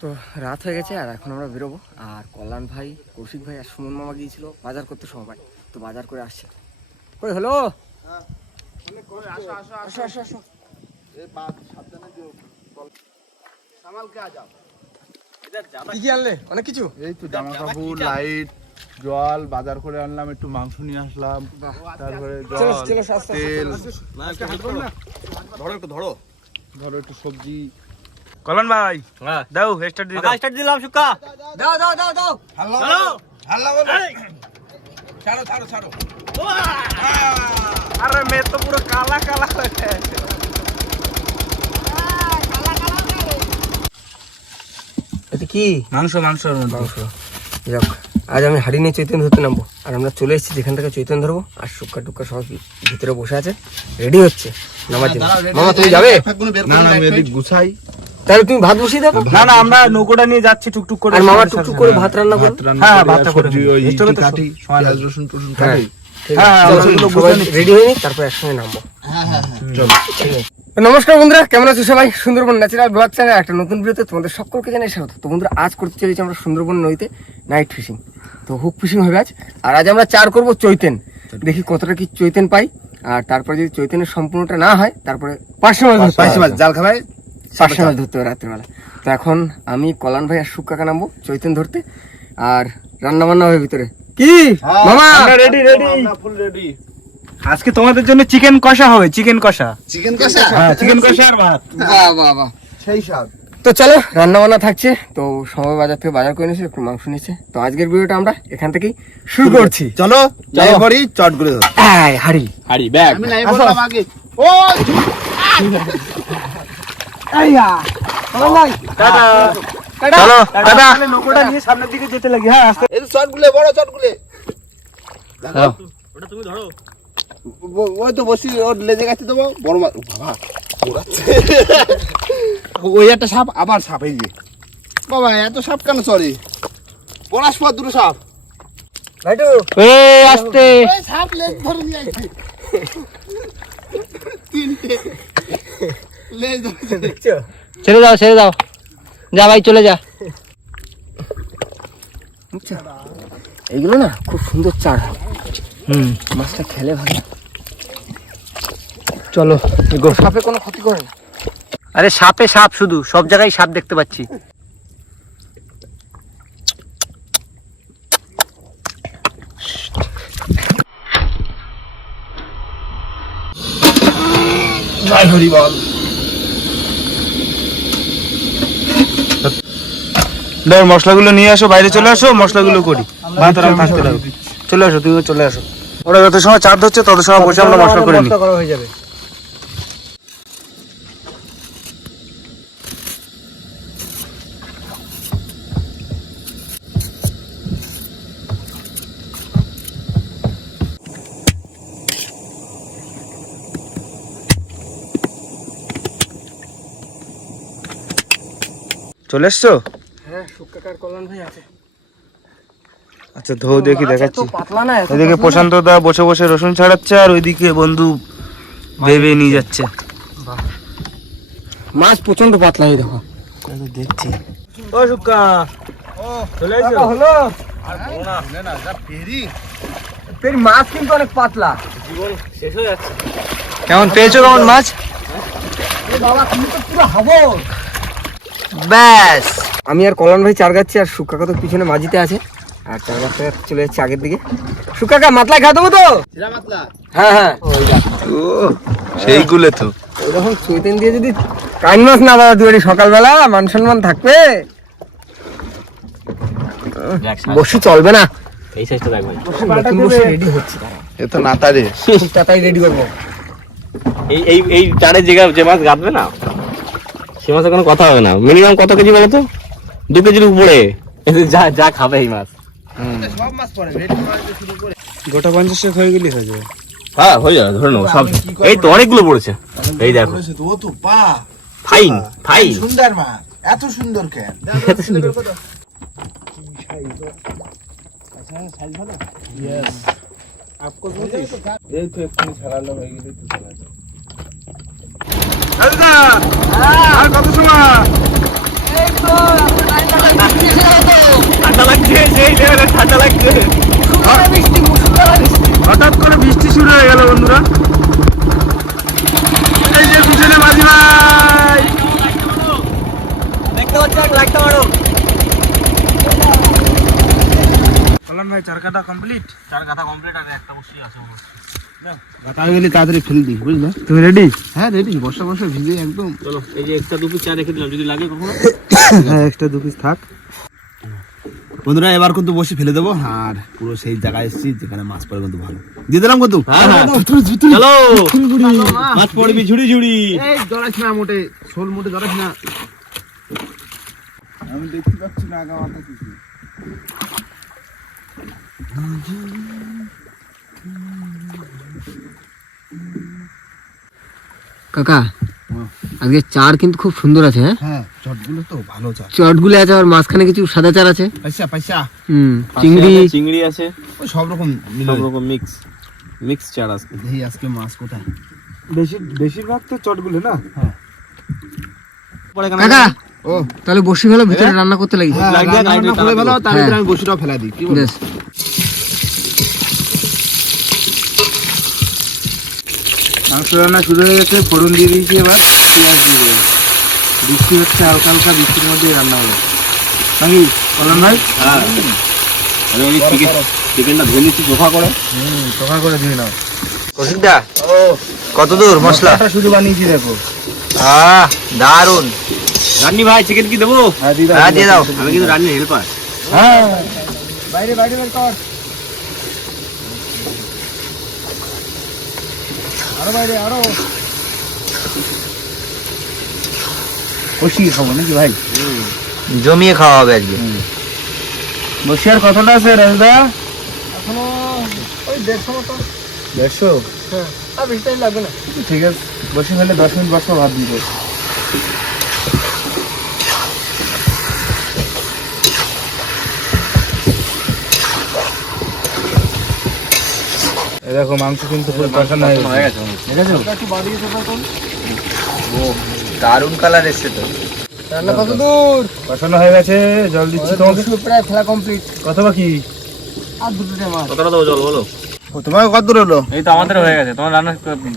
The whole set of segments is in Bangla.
তো রাত হয়ে গেছে আর এখন আমরা বেরোবো। আর কল্যাণ ভাই, কৌশিক ভাই আর সুমন মামা গিয়েছিল বাজার করতে সবাই, তো বাজার করে আসছে। কই হলো? কি আনলে? অনেক কিছু। এই তো জামা কাপড়, লাইট, জল বাজার করে আনলাম, একটু মাংস নিয়ে আসলাম, তারপরে জল, তেল, ধরো একটু সবজি। কলন ভাই দাও স্টার্ট দিয়ে দাও। স্টার্ট দিলাম সুকা। দাও দাও দাও দাও। হাল্লা বলো। ছাড়ো ছাড়ো ছাড়ো। আরে মে তো পুরো কালা কালা হয়ে গেছে। এটা কি? মাংস মাংস মাংস। যাক, আজ আমি হাড়ি নিয়ে চৈতন্য ধরতে নামবো। আর আমরা চলে এসেছি যেখান থেকে চৈতন্য ধরবো। আর শুক্কা টুক্কা সব ভিতরে বসে আছে, রেডি হচ্ছে নামার জন্য। মামা তুমি যাবে? না না, আমি এদিক গুছাই। তাহলে তুমি ভাত বসিয়ে দাও। না না, আমরা নৌকোটা নিয়ে যাচ্ছি টুকটুক করে। আর মামা টুকটুক করে ভাত রান্না করো। হ্যাঁ, ভাতটা করে সবজি ওই স্টোভে তো কাটি, পেঁয়াজ রসুন টসুন কাটি। রেডি হয়ে নি, তারপর একসঙ্গে নামবো। চলো। নমস্কার বন্ধুরা, কেমন আছো সবাই? সুন্দরবন ন্যাচারাল ব্লগ চ্যানেল একটা নতুন ভিডিওতে তোমাদের সকলকে জানাই স্বাগত। তো বন্ধুরা, আজ করতে চলেছি আমরা সুন্দরবন নদীতে নাইট ফিশিং। তো হুক ফিশিং হবে আজ। আর আজ আমরা চার করবো চৈতেন। দেখি কতটা কি চৈতেন পাই। আর তারপরে যদি চৈতেনের সম্পূর্ণটা না হয়, তারপরে পাঁচশো মাছ জাল খাবাই 500 মাছ ধরতে হবে রাত্রিবেলা। তো এখন আমি কল্যাণ ভাই আর সুখ কাকা নামবো চৈতেন ধরতে। আর রান্না বান্না হবে ভিতরে। কি মামা? আমরা রেডি রেডি, আমরা ফুল রেডি। আজকে তোমাদের জন্য চিকেন কষা হবে। চিকেন কষা, চিকেন কষা। হ্যাঁ চিকেন কষা আর ভাত। বাহ বাহ বাহ, সেই স্বাদ। তো চলো রান্না বান্না থাকছে। তো সময় বাজার থেকে বাজার করে নিয়েছি, একটু মাংস নিয়েছে। তো আজকের ভিডিওটা আমরা এখান থেকেই শুরু করছি। চলো যাই পড়ি, চট করে দাও। এই হাড়ি হাড়ি ব্যাগ। আমি নাই বললাম আগে। ও আইয়া কল্যাণ ভাই টাটা। টাটা। চলো টাটা। নৌকোটা নিয়ে সামনের দিকে যেতে লাগি। হ্যাঁ আস্তে। এই চট গুলে, বড় চট গুলে দেখো। ওটা তুমি ধরো। ওই তো বসি, ওর লেজে গেছে দেবো বড় মাছ। বাবা ওড়াচ্ছে। ওই একটা সাপ, আবার সাপ। এই যে বাবা, এত সাপ কেন চলে? পরস্পর দুটো সাপ। ভাইটু এই আস্তে। ওই সাপ লেজ ধরে নিয়ে আইছে। তিনটে লেজ ধরে। দেখছো? ছেড়ে দাও ছেড়ে দাও, যা ভাই চলে যা। বুঝছো? এইগুলো না খুব সুন্দর চার হয়। মাছটা খেলে ভালো। চলো সাপে কোনো ক্ষতি করে না। আরে সাপে সাপ, শুধু সব জায়গায় সাপ দেখতে পাচ্ছি। জয় হরি বল। দাও মশলাগুলো নিয়ে আসো, বাইরে চলে আসো, মশলাগুলো করি। ভাত রান্না থাকতে দাও। চলে আসো, তুমিও চলে আসো। ওরা যত সময় চাঁদ হচ্ছে তত সময় বসে আমরা মশলা করে নিই। করা হয়ে যাবে। চলে এসছো? হ্যাঁ, শুক্কাকার কল্যাণ ভাই আছে। আচ্ছা ধো, দেখি দেখাচ্ছি। পাতলা না, এদিকে প্রশান্ত দা বসে বসে রসুন ছাড়াচ্ছে, আর ওইদিকে বন্ধু ভেবে নিয়ে যাচ্ছে। মাছ প্রচন্ড পাতলা, এই দেখো। দেখছি। ও শুক্কা, চলে এসো। হলো আর বলো না, শুনে না, যা পেরি। পের মাছ কিন্তু অনেক পাতলা। শেষ হয়ে যাচ্ছে। কেমন পেয়েছো, কেমন মাছ? এ বাবা, তুমি তো পুরো হাবো। ব্যাস আমি আর কল্যাণ ভাই চার গাচ্ছি, আর শুক্কাকা তো পিছনে মাঝিতে আছে। আর চার গাছটা চলে যাচ্ছে আগের দিকে। শুক্কাকা মাতলা খা দেবো তো? সিরা মাতলা। হ্যাঁ হ্যাঁ, ও সেইগুলো তো। ওইরকম চৈতেন দিয়ে যদি কান মাছ না দাদা দুয়ারি সকালবেলা, মান সম্মান থাকবে? বসি চলবে না। এই সাইজটা দেখ ভাই। নতুন বসি রেডি হচ্ছে। এ তো নাতারে। তাই রেডি করবো। এই এই এই চারে যে মাছ গাঁথবে না, সে মাছের কোনো কথা হবে না। মিনিমাম কত কেজি বলো তো? 2 কেজির উপরে। যা যা খাবে এই মাছ। সব মাছ পড়ে, রেডি করে শুরু করে। গোটা 50 হয়ে গেলেই হয়ে যাবে। হ্যাঁ হয়ে যাবে, ধরে নেবো সব। এই তো অনেকগুলো পড়েছে। এই দেখো, ও তো পা ফাইন ফাইন। সুন্দর মাছ, এত সুন্দর কেন? এই তো একটু ছাড়ালো হয়ে গেলে তো চলে যাবে। আর কত সময়? এই তো ঠান্ডা লাগছে। হঠাৎ করে বৃষ্টি শুরু হয়ে গেল বন্ধুরা। এই যে পিছনে মাঝি ভাই, দেখতে পাচ্ছ লাইটটা মারো। কল্যাণ ভাই চার কাটা কমপ্লিট। চার গাথা কমপ্লিট আর একটা বসি আছে। গাথা হয়ে গেলে তাড়াতাড়ি ফেলে দিই, বুঝলে? তুমি রেডি? হ্যাঁ রেডি, বর্ষা বর্ষা ভিজে একদম। চলো এই যে একটা 2 পিস চা রেখে দিলাম, যদি লাগে কখনো। হ্যাঁ এক্সট্রা 2 পিস থাক। বন্ধুরা এবার কিন্তু বসে ফেলে দেবো, আর পুরো সেই জায়গায় এসেছি যেখানে মাছ পড়ে কিন্তু ভালো দিয়ে দিলাম কিন্তু। হ্যাঁ হ্যাঁ চলো মাছ পড়বি ঝুড়ি ঝুড়ি। এই জড়াইস না মোটে, শোল মোটে জড়াইস না। আমি দেখতে পাচ্ছি না আগা মাথা কিছু। কাকা আজকে চার কিন্তু খুব সুন্দর আছে। হ্যাঁ হ্যাঁ চটগুলো তো ভালো চাষ। চটগুলো আছে আর মাঝখানে কিছু সাদা চার আছে। পয়সা পয়সা চিংড়ি চিংড়ি আছে, ওই সব রকম মিলে। সব রকম মিক্স চার আছে। এই আজকে মাছ কোথায়? বেশিরভাগ তো চটগুলো না। কাকা ও তাহলে বসি ভালো ভিতরে রান্না করতে লাগি। হ্যাঁ, লাগবে, রান্না বান্না লাইটে করে তাড়াতাড়ি। ভালো, তার হ্যাঁ। ভিতরে আমি বসিটাও ফেলা দিই, কি বলো? বেশ মাংস রান্না শুরু হয়ে গেছে, ফোড়ন দিয়ে দিয়েছি, এবার পেঁয়াজ দিয়ে দেবো। বৃষ্টি হচ্ছে, হালকা হালকা বৃষ্টির মধ্যেই রান্না হবে নাকি কল্যাণ ভাই? হ্যাঁ আমি এই চিকেনটা ধুয়ে নিচ্ছি চোখা করে। চোখা করে দিয়ে নাও। কৌশিকদা কত দূর মশলা শুধু বানিয়েছি দেখো। দারুন। রান্নি ভাই চিকেন কি দেবো? হ্যাঁ দিয়ে দাও, আমি কিন্তু রান্নির হেল্পার। হ্যাঁ বাইরে বাইরে বের কর, আরো বাইরে আরো। কষিয়ে খাবো নাকি ভাই? জমিয়ে খাওয়া হবে আজকে। বসিয়ার কতটা আছে রাজদা? এখনো ওই 150 মতো। 150? হ্যাঁ আর বেশি টাইম লাগবে না। ঠিক আছে, বসে ফেলে 10 মিনিট বসো, ভাত দিব। এই দেখো মাংস কিন্তু পুরো কষানো হয়ে গেছে। দেখেছো? একটু বাড়িয়ে দেবো কোন। দারুন কালার এসছে তো। রান্না কত দূর? কষানো হয়ে গেছে, জল দিচ্ছি তোমাকে। বসি প্রায় ফেলা কমপ্লিট। কত বাকি? আর দুটো মাছ। কতটা দেবো জল বলো? ও, তোমার কত দূর হলো? এই তো আমাদের হয়ে গেছে, তোমার রান্না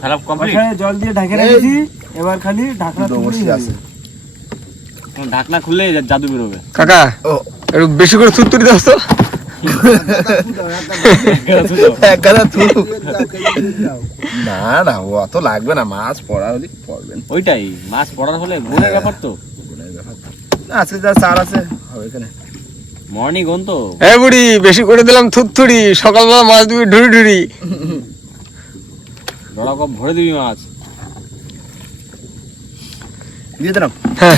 ফেলা কমপ্লিট। কষায় জল দিয়ে ঢাকে রেখেছি, এবার খালি ঢাকনা দুটো বসি তুললেই আছে। হবে। ঢাকনা খুললে জাদু বেরোবে। কাকা ও একটু বেশি করে থুততুরি দাও তো। এক গাদা থু। না না ও অত লাগবে না, মাছ পড়া হলে পড়বেন। ওইটাই মাছ পড়ার হলে গুণের ব্যাপার তো। না আজকে যা চার আছে হবে এখানে। মর্নিং গন তো। এ বুড়ি বেশি করে দিলাম থুতথুরি, সকালবেলা মাছ দিবি ঢুরি ঢুরি। বড় কপ ভরে দিবি মাছ। দিয়ে দিলাম। হ্যাঁ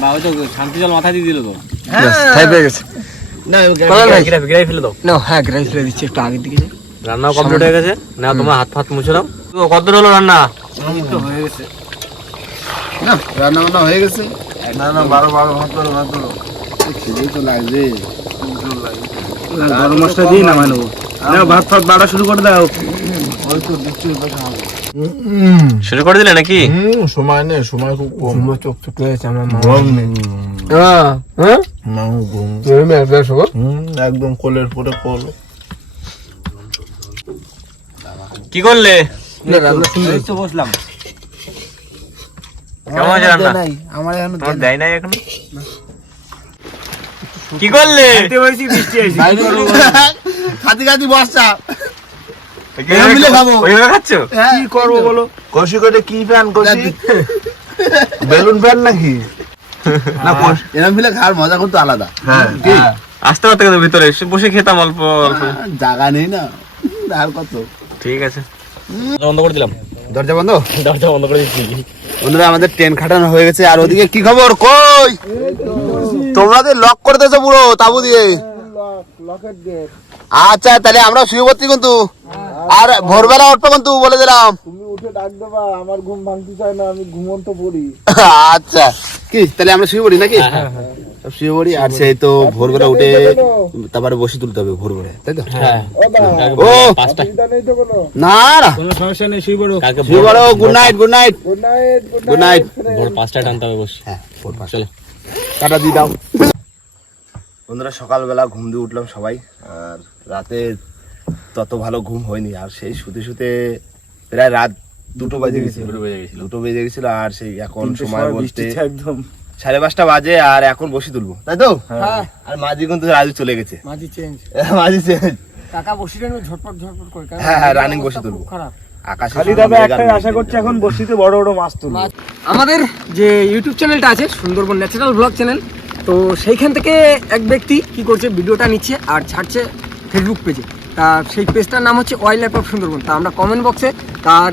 বা ওই তো শান্তি জল মাথায় দিয়ে দিল তো। তাই পেয়ে গেছে। না কল্যাণ ভাই গ্রাই ফেলে দাও। না, হ্যাঁ গ্রাই ফেলে দিচ্ছি একটু আগের দিকে যাই। রান্নাও কমপ্লিট হয়ে গেছে, না তোমার হাত ফাত মুছে দাও। কত দূর হলো রান্না? হয়ে গেছে। না রান্না বান্না হয়ে গেছে। না না 12 ভাত ধরো, ভাত ধরো। খিদেই তো লাগবে। গরম মশলা দিয়ে নামাই নেবো। নাও ভাত ফাত বাড়া শুরু করে দাও। ওই তো দেখছি দেখা হবে। শুরু করে দিলে নাকি? সময় নেই, সময় খুব কম। চোখ চোখ হয়েছে আমার মা। গরম নেই। হ্যাঁ হ্যাঁ মাও গরম। তুমি একবার শোবো। একদম কোলের পরে কোল। কি করলে? না রান্না শুনলে এই তো বসলাম। কেমন আছে রান্না? আমার এখনো তোমার দেয় নাই এখনো? কি করলে? খেতে বসি, বৃষ্টি আইছে। খাতি খাতি বসা। ওইভাবে মিলে খাবো। ওইভাবে খাচ্ছো? কি করবো বলো? কষি করে কি ফ্যান কষি? বেলুন ফ্যান নাকি? না এরকম মিলে খাওয়ার মজা কিন্তু আলাদা। হ্যাঁ আসতে পারতে কিন্তু ভিতরে এসে বসে খেতাম অল্প অল্প। জায়গা নেই না আর কত। ঠিক আছে, বন্ধ করে দিলাম। দরজা বন্ধ। দরজা বন্ধ করে দিচ্ছি। বন্ধুরা আমাদের ট্রেন খাটানো হয়ে গেছে, আর ওদিকে কি খবর? কই তোমরা তো লক করে দিয়েছো পুরো তাবু দিয়ে। আচ্ছা তাহলে আমরা শুয়ে পড়ছি কিন্তু, আর ভোরবেলা উঠবো কিন্তু বলে দিলাম। তুমি উঠে ডাক দেবা, আমার ঘুম ভাঙতে চায় না, আমি ঘুমন্ত পড়ি। আচ্ছা কি তাহলে আমরা শুয়ে পড়ি নাকি? সব শুয়ে পড়ি, আর সেই তো ভোরবেলা উঠে তারপরে বসে তুলতে হবে ভোরবেলা, তাই তো? হ্যাঁ ও 5টা। নেই তো কোনো। না না কোনো সমস্যা নেই, শুয়ে পড়ো। কালকে শুয়ে পড়ো। Good night, good night, good night, good night. ভোর 5টায় টানতে হবে বসে। হ্যাঁ ভোর 5টা। চলো। টাটা দিয়ে দাও। বন্ধুরা সকালবেলা ঘুম দিয়ে উঠলাম সবাই, আর রাতে তত ভালো ঘুম হয়নি, আর সেই শুতে শুতে প্রায় রাত 2টো বেজে গেছিল। 2টো বেজে গেছিল, আর সেই এখন সময় বলতে একদম 5:30 বাজে, আর এখন বসি তুলবো, তাই তো? হ্যাঁ আর মাঝি কিন্তু রাজু চলে গেছে। মাঝি চেঞ্জ, মাঝি চেঞ্জ। কাকা বসিটা নিয়ে ঝটপট ঝটপট করে, কারণ হ্যাঁ, রানিং বসি তুলবো। খুব খারাপ। আকাশে খালি শুধু দাদা মেঘ আর একটাই মেঘ। আশা করছি এখন বসিতে বড় বড় মাছ তুলবো। আমাদের যে ইউটিউব চ্যানেলটা আছে সুন্দরবন ন্যাচারাল ব্লগ চ্যানেল, তো সেইখান থেকে এক ব্যক্তি কি করছে, ভিডিওটা নিচ্ছে আর ছাড়ছে ফেসবুক পেজে। তা সেই পেজটার নাম হচ্ছে ওয়াইল্ড লাইফ অফ সুন্দরবন। তা আমরা কমেন্ট বক্সে তার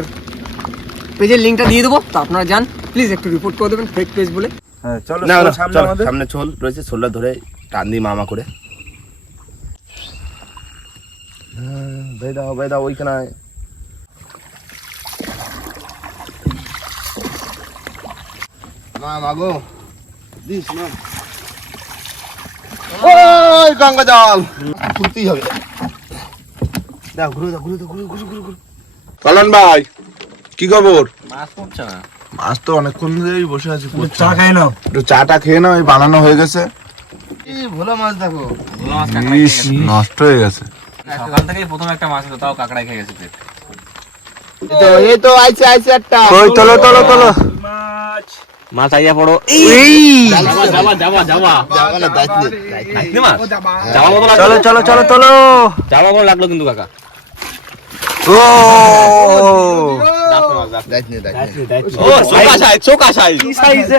পেজের লিঙ্কটা দিয়ে দেবো, তো আপনারা যান, প্লিজ একটু রিপোর্ট করে দেবেন ফেক পেজ বলে। হ্যাঁ চলো না, চলো, না, সামনে চলো, আমাদের সামনে ছোল রয়েছে, ছোলটা ধরে টান দিই মামা করে। বেদা বেদা ওইখানে মা গো দিস না। ওই গঙ্গা জল ফুলতেই হবে। দাও ঘুরে দাও, ঘুরে দাও, ঘুরে ঘুরে ঘুরে ঘুরে। কল্যাণ ভাই, কি খবর? মাছ পড়ছে না। আজ তো অনেকক্ষণ ধরেই বসে আছি, চা খাই নাও। একটু চাটা খেয়ে নাও, এই বানানো হয়ে গেছে। এই ভোলা মাছ দেখো। ভোলা মাছ কাঁকড়ায় ইস, খেয়ে গেছে। নষ্ট হয়ে গেছে। সকাল থেকেই প্রথম একটা মাছ হলো, তাও কাঁকড়ায় খেয়ে গেছে পেট। এই তো আইছে আইছে একটা। কই তোলো তোলো তোলো মাছ। মাছ আইয়া পড়ো। যাবা যাবা যাবা যাবা যাবা না, দাইত নে। দেখনি মাছ যাওয়ার মতো লাগলো। চলো চলো চলো তোলো। যাওয়ার মতো লাগলো কিন্তু কাকা। ও দাঁত মাছ, দাঁত। দাইত নে, দাইত নে। ও চোকা সাইজ, চোকা সাইজ। কি সাইজে,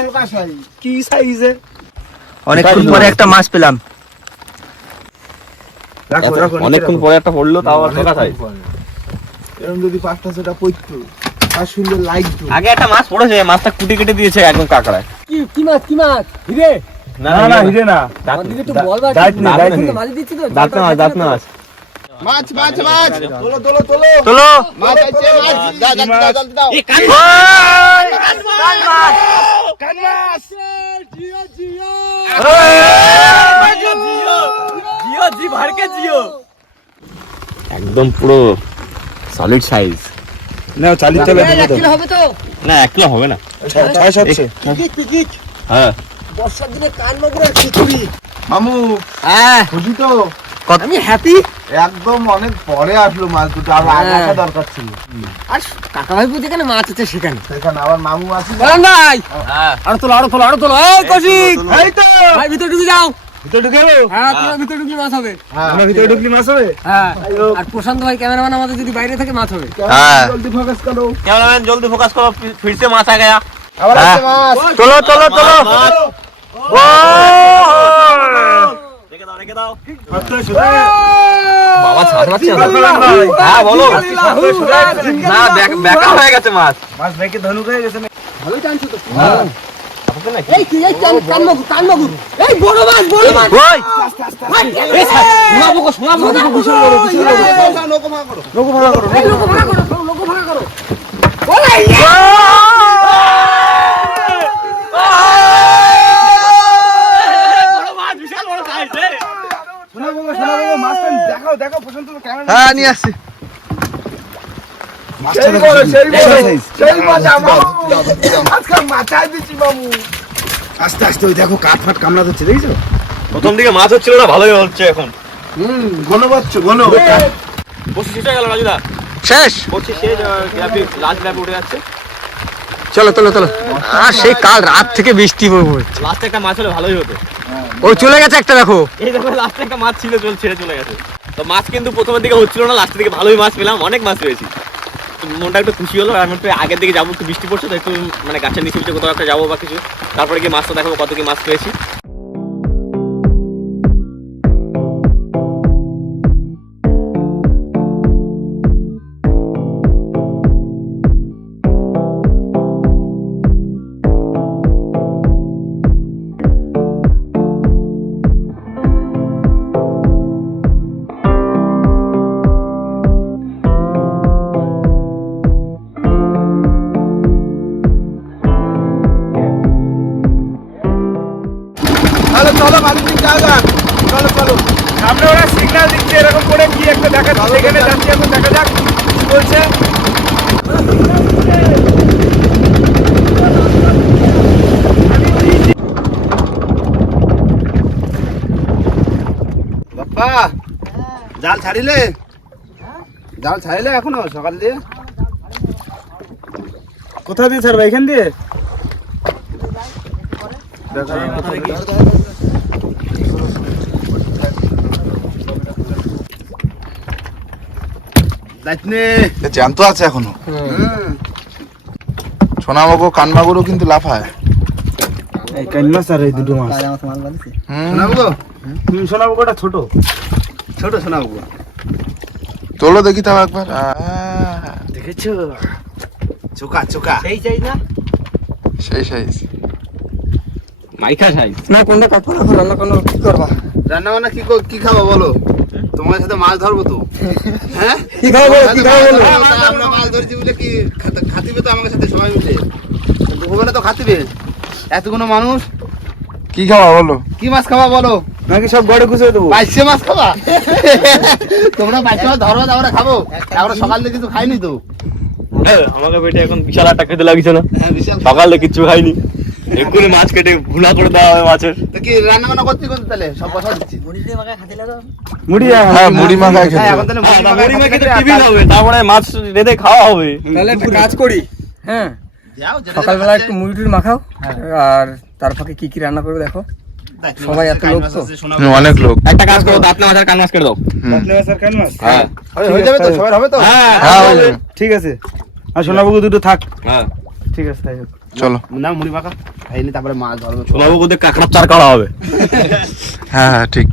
কি সাইজে। অনেকক্ষণ পরে একটা মাছ পেলাম। রাখো রাখো, অনেকক্ষণ পরে একটা পড়লো, তাও আবার চোকা সাইজ। এরকম যদি 5টা সেটা পড়তো আর সুন্দর লাগতো। আগে একটা মাছ পড়েছে, মাছটা কুটি কেটে দিয়েছে একদম কাঁকড়ায়। কি মাছ, কি মাছ? হিরে না না হিরে না, দাঁত আমাদেরকে একটু বলবা, দাঁত নেই, দাঁত নেই। মাঝে দিচ্ছি তো, দাঁত মাছ, দাঁত মাছ। মাছ মাছ মাছ। তোলো তোলো তোলো। তোলো। মাছ আইছে, মাছ। যা যা দাও, জলদি দাও। একদম পুরো সলিড সাইজ। নাও চালিয়ে চলে এক কিলো হবে তো? না 1 কিলো হবে না। 6-7 পিকিক হ্যাঁ বর্ষার দিনে কান মাগুর আর খিচুড়ি। মামু হ্যাঁ খুশি তো? আমি হ্যাপি। একদম অনেক পরে আসলো মাছ দুটো, আর আগে হ্যাঁ। আসা দরকার ছিল। আর কাকা ভাইপু যেখানে মাছ আছে সেখানে। সেখানে আবার মামু আছে। বলেন ভাই, হ্যাঁ আরো তোলো আরো তোলো আরো তোলো। এই কৌশিক, এই তো ভাই ভিতরে ঢুকে যাও। ভিতরে ঢুকে যাবো। হ্যাঁ তোমার ভিতরে ঢুকলে মাছ হবে। আমার ভিতরে ঢুকলি মাছ হবে। হ্যাঁ আর প্রশান্ত ভাই ক্যামেরাম্যান আমাদের যদি বাইরে থেকে মাছ হবে। হ্যাঁ জলদি ফোকাস করো। ক্যামেরাম্যান জলদি ফোকাস করো, फिर से माछ आ गया। আবার আছে মাছ। তোলো তোলো তোলো। ও রেখে দাও, রেখে দাও। আচ্ছা সুদা। বাবা ছাড় মারছে না। হ্যাঁ বলো। না বেকা হয়ে গেছে মাছ। মাছ ভাইকে ধনুক হয়ে গেছে না। ভালোই টানছো তো। আপনি নাকি? এই কি এই কান মাগুর। এই বড় মাছ বড় মাছ। ওই শোনা বিশাল বড় বিশাল বড়। নৌকো ভাঙা করো। লোক ভালো করো। এই লোক ভাড়া করো, লোক ভাড়া করো। শোনা বাবা শোনা বাবা, মাছটা দেখাও দেখাও পছন্দ তো ক্যামেরা। হ্যাঁ নিয়ে আসছি। সেই বড়, সেই বড়, size। সেই মজা মামু। আজকে মাথায় দিচ্ছি মামু। আস্তে আস্তে ওই দেখো কাঠ ফাট কামড়া হচ্ছে, দেখছো? প্রথম দিকে মাছ হচ্ছিল না, ভালোই হচ্ছে এখন। ঘন পাচ্ছ, ঘন। বসে শেষ হয়ে গেল রাজুদা। শেষ। বসে শেষ, গ্যাপে লাস্ট গ্যাপে উঠে যাচ্ছে। চলো চলো চলো। আর সেই কাল রাত থেকে বৃষ্টি পড়ছে। লাস্টে একটা মাছ হলে ভালোই হতো। ওই চলে গেছে একটা দেখো। এই দেখো লাস্টে একটা মাছ ছিল, ছেড়ে চলে গেছে। তো মাছ কিন্তু প্রথমের দিকে হচ্ছিল না, লাস্টের দিকে ভালোই মাছ পেলাম, অনেক মাছ পেয়েছি। তো মনটা একটু খুশি হলো। আর আমি একটু আগের দিকে যাবো, একটু বৃষ্টি পড়ছে তো একটু মানে গাছের নিচে নিচে কোথাও একটা যাবো বা কিছু, তারপরে গিয়ে মাছটা দেখাবো কত কি মাছ পেয়েছি। চলো চলো বাড়ি থেকে যাও যাক। চলো চলো। সামনে ওরা সিগন্যাল দিচ্ছে এরকম করে, কি একটা দেখাচ্ছে, সেখানে যাচ্ছি এখন, দেখা যাক কি বলছে। জাল ছাড়িলে এখনো সকাল দিয়ে? কোথা দিয়ে ছাড়বে, এখান দিয়ে? জ্যান্ত আছে এখনো। সোনা মাগো কান মাগুরও কিন্তু লাফায়। এই কান মাছ আর এই দুটো মাছ। শোনাবো সোনাবুকোটা ছোট। ছোট শোনাবো তোলো দেখি তাও একবার। দেখেছো? চোকা চোকা সেই চাই না? সেই সাইজ। মাইকা সাইজ। না কোনটা কাট করা রান্না কোনো কি করবা? রান্না বান্না কি খাবো বলো? তোমার সাথে মাছ ধরবো তো। হ্যাঁ কি খাবো বলো, কি খাবো বলো? আমরা মাছ ধরছি বলে কি খাতিবে তো আমাদের সাথে সবাই মিলে। দুপুরবেলা তো খাতিবে এতগুলো মানুষ। কি খাওয়া বলো? কি মাছ খাবা বলো? নাকি সব গড়ে খুঁজে দেবো? বাইশে মাছ খাবা? তোমরা বাইশে মাছ ধরো আমরা খাবো। আমরা সকাল থেকে কিছু খাইনি তো। আমাকে পেটে এখন বিশাল একটা খেতে লাগছে না, হ্যাঁ বিশাল। সকালে কিচ্ছু খাইনি, এক্ষুনি মাছ কেটে ভুনা করে দেওয়া হবে মাছের। তো কি রান্না বান্না করতে তাহলে সব কথা দিচ্ছি। মুড়ি হ্যাঁ মুড়ি মাখায় হ্যাঁ খেতে এখন তাহলে মুড়ি মেখে তো টিফিন হবে, তারপরে মাছ রেঁধে খাওয়া হবে। তাহলে একটা কাজ করি, হ্যাঁ যাও যেটা সকালবেলা একটু মুড়ি টুড়ি মাখাও, আর তার ফাঁকে কি কি রান্না করবে দেখো। সবাই এত লোক তো। অনেক লোক। একটা কাজ করো, দাঁতনা মাছ আর কান মাছ কেটে দাও। বাতলে মাছ আর কান মাছ? হ্যাঁ হয়ে যাবে তো সবার হবে তো? হ্যাঁ হ্যাঁ হয়ে যাবে। ঠিক আছে। আর সোনাবুকো দুটো থাক। হ্যাঁ, ঠিক আছে তাই হোক। চলো। না মুড়ি মাখা খাইনি তারপরে মাছ ধরবো। সোনাবুক ওদের কাঁকড়ার চার কাড়া হবে। হ্যাঁ হ্যাঁ ঠিক।